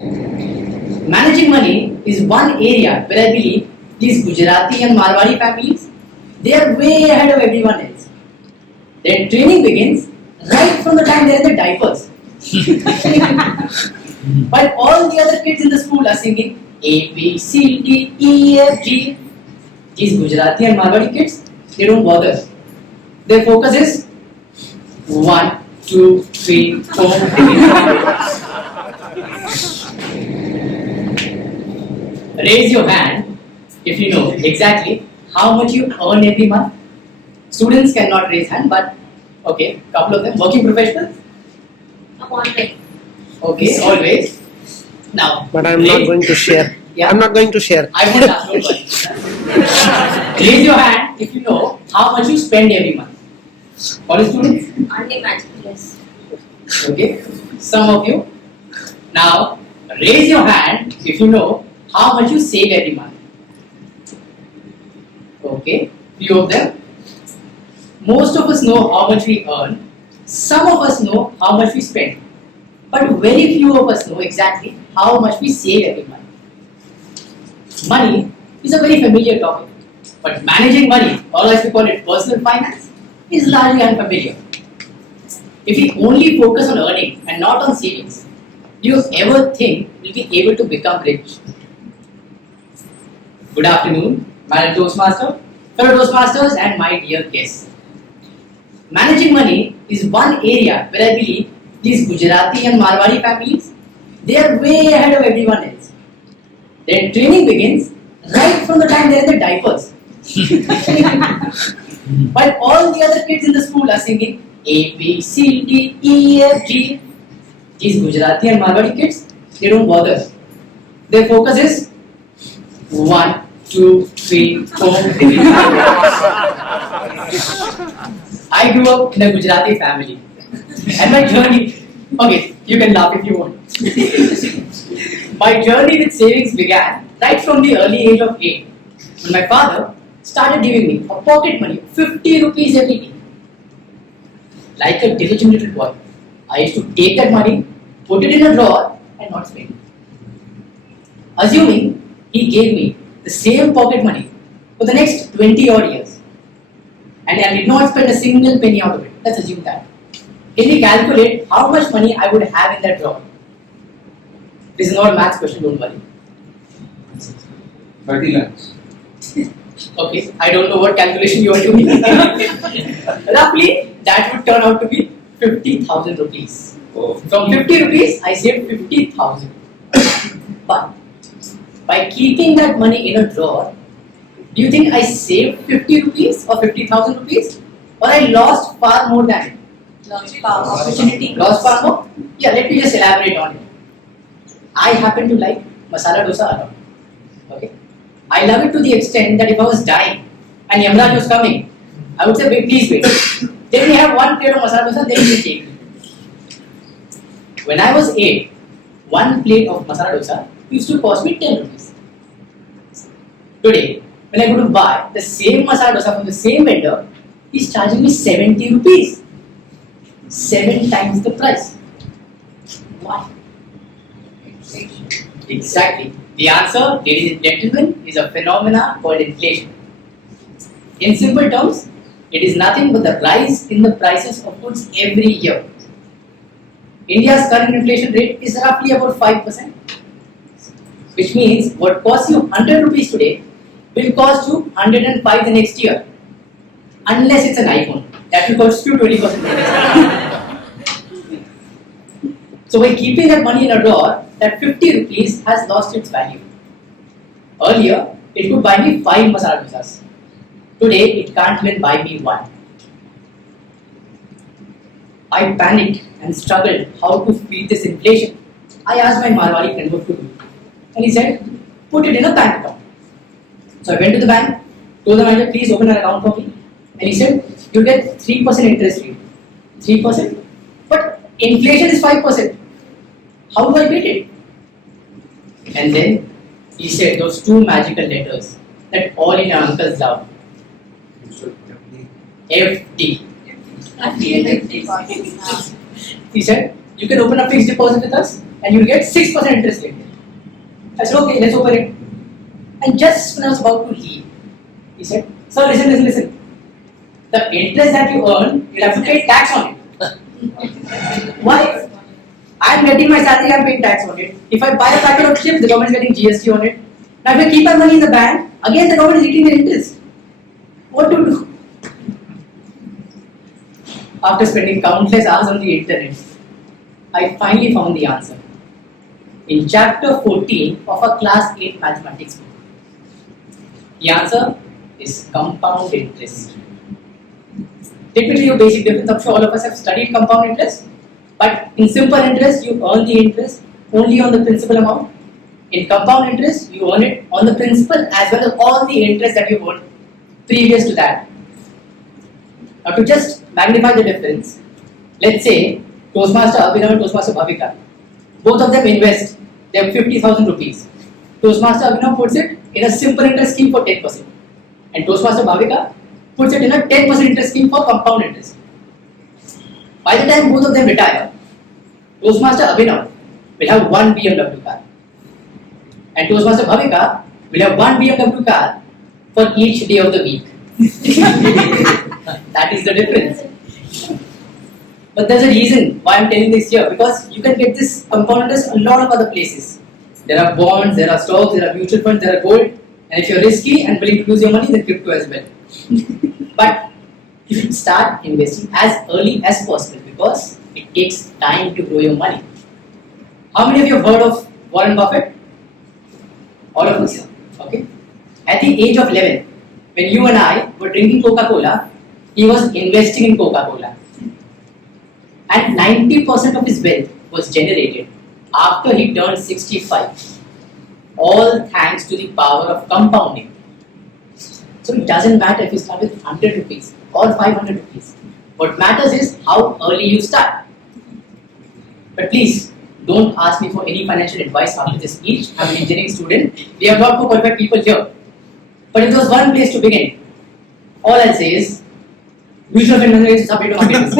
Managing money is one area where I believe these Gujarati and Marwari families, they are way ahead of everyone else. Their training begins right from the time they're in the diapers. While all the other kids in the school are singing A, B, C, D, E, F, G, these Gujarati and Marwari kids, they don't bother. Their focus is 1, 2, 3, 4. Raise your hand if you know exactly how much you earn every month. Students cannot raise hand, but okay, couple of them. Working professionals? Always. Okay, always. Now, But I'm not going to share. Yeah. I'm not going to share. I won't ask, don't worry. Raise your hand if you know how much you spend every month. College students? Unimaginable. Yes. Okay, some of you. Now, raise your hand if you know how much you save every month. Okay, few of them. Most of us know how much we earn. Some of us know how much we spend. But very few of us know exactly how much we save every month. Money is a very familiar topic. But managing money, or as we call it personal finance, is largely unfamiliar. If we only focus on earning and not on savings, do you ever think we'll be able to become rich? Good afternoon, Madam Toastmaster, fellow Toastmasters, and my dear guests. Managing money is one area where I believe these Gujarati and Marwari families, they are way ahead of everyone else. Their training begins right from the time they're in the diapers. While all the other kids in the school are singing A, B, C, D, E, F, G, these Gujarati and Marwari kids, they don't bother. Their focus is 1, 2, 3, 4. I grew up in a Gujarati family. And my journey, okay, you can laugh if you want. My journey with savings began right from the early age of 8, when my father started giving me a pocket money, 50 rupees every day. Like a diligent little boy, I used to take that money, put it in a drawer, and not spend it. Assuming he gave me the same pocket money for the next 20 odd years, and I did not spend a single penny out of it. Let's assume that. Can we calculate how much money I would have in that drawer? This is not a maths question, don't worry. 30 lakhs. Okay, I don't know what calculation you are doing. Roughly, that would turn out to be 50,000 rupees. Oh. From 50 rupees, I saved 50,000. But by keeping that money in a drawer, do you think I saved 50 rupees or 50,000 rupees? Or I lost far more than it? Opportunity. Lost far more? Yeah, let me just elaborate on it. I happen to like masala dosa a lot. Okay? I love it to the extent that if I was dying and Yamraj was coming, I would say, wait, please wait. Then we have one plate of masala dosa, then we take it. When I was 8, one plate of masala dosa used to cost me 10 rupees. Today, when I go to buy the same masala dosa from the same vendor, he's charging me 70 rupees. 7 times the price. Why? Exactly. The answer, ladies and gentlemen, is a phenomena called inflation. In simple terms, it is nothing but the rise in the prices of goods every year. India's current inflation rate is roughly about 5%, which means what costs you 100 rupees today will cost you 105 the next year, unless it's an iPhone. That will cost you 20%. So by keeping that money in a drawer, that 50 rupees has lost its value. Earlier, it could buy me 5 masala dosas. Today, it can't even buy me 1. I panicked and struggled how to beat this inflation. I asked my Marwari friend what to do. And he said, put it in a bank account. So I went to the bank, told the manager, please open an account for me. And he said, you get 3% interest rate. 3%? But inflation is 5%. How do I beat it? And then he said those 2 magical letters that all in our uncles love. FD. He said, you can open a fixed deposit with us and you'll get 6% interest rate. I said, okay, let's open it. And just when I was about to leave, he said, sir, listen. The interest that you earn, you'll have to pay tax on it. Why? I'm getting my salary, I'm paying tax on it. If I buy a packet of chips, the government is getting GST on it. Now if I keep my money in the bank, again the government is eating the interest. What to do? After spending countless hours on the internet, I finally found the answer. In chapter 14 of a class 8 mathematics book. The answer is compound interest. Let me tell you a basic difference. I'm sure all of us have studied compound interest. But in simple interest, you earn the interest only on the principal amount. In compound interest, you earn it on the principal as well as all the interest that you earned previous to that. Now to just magnify the difference, let's say Toastmaster Abhinav and Toastmaster Bhavika, both of them invest their 50,000 rupees. Toastmaster Abhinav puts it in a simple interest scheme for 10%. And Toastmaster Bhavika puts it in a 10% interest scheme for compound interest. By the time both of them retire, Toastmaster Abhinav will have one BMW car. And Toastmaster Bhavika will have one BMW car for each day of the week. That is the difference. But there's a reason why I'm telling this here, because you can get this compound interest a lot of other places. There are bonds, there are stocks, there are mutual funds, there are gold, and if you're risky and willing to lose your money, then crypto as well. But you should start investing as early as possible because it takes time to grow your money. How many of you have heard of Warren Buffett? All of us. Okay. At the age of 11, when you and I were drinking Coca-Cola, he was investing in Coca-Cola. And 90% of his wealth was generated after he turned 65. All thanks to the power of compounding. So it doesn't matter if you start with 100 rupees or 500 rupees. What matters is how early you start. But please, don't ask me for any financial advice after this speech. I'm an engineering student. We have not more qualified people here. But if there was one place to begin, all I'll say is, mutual fund is a bit of a business.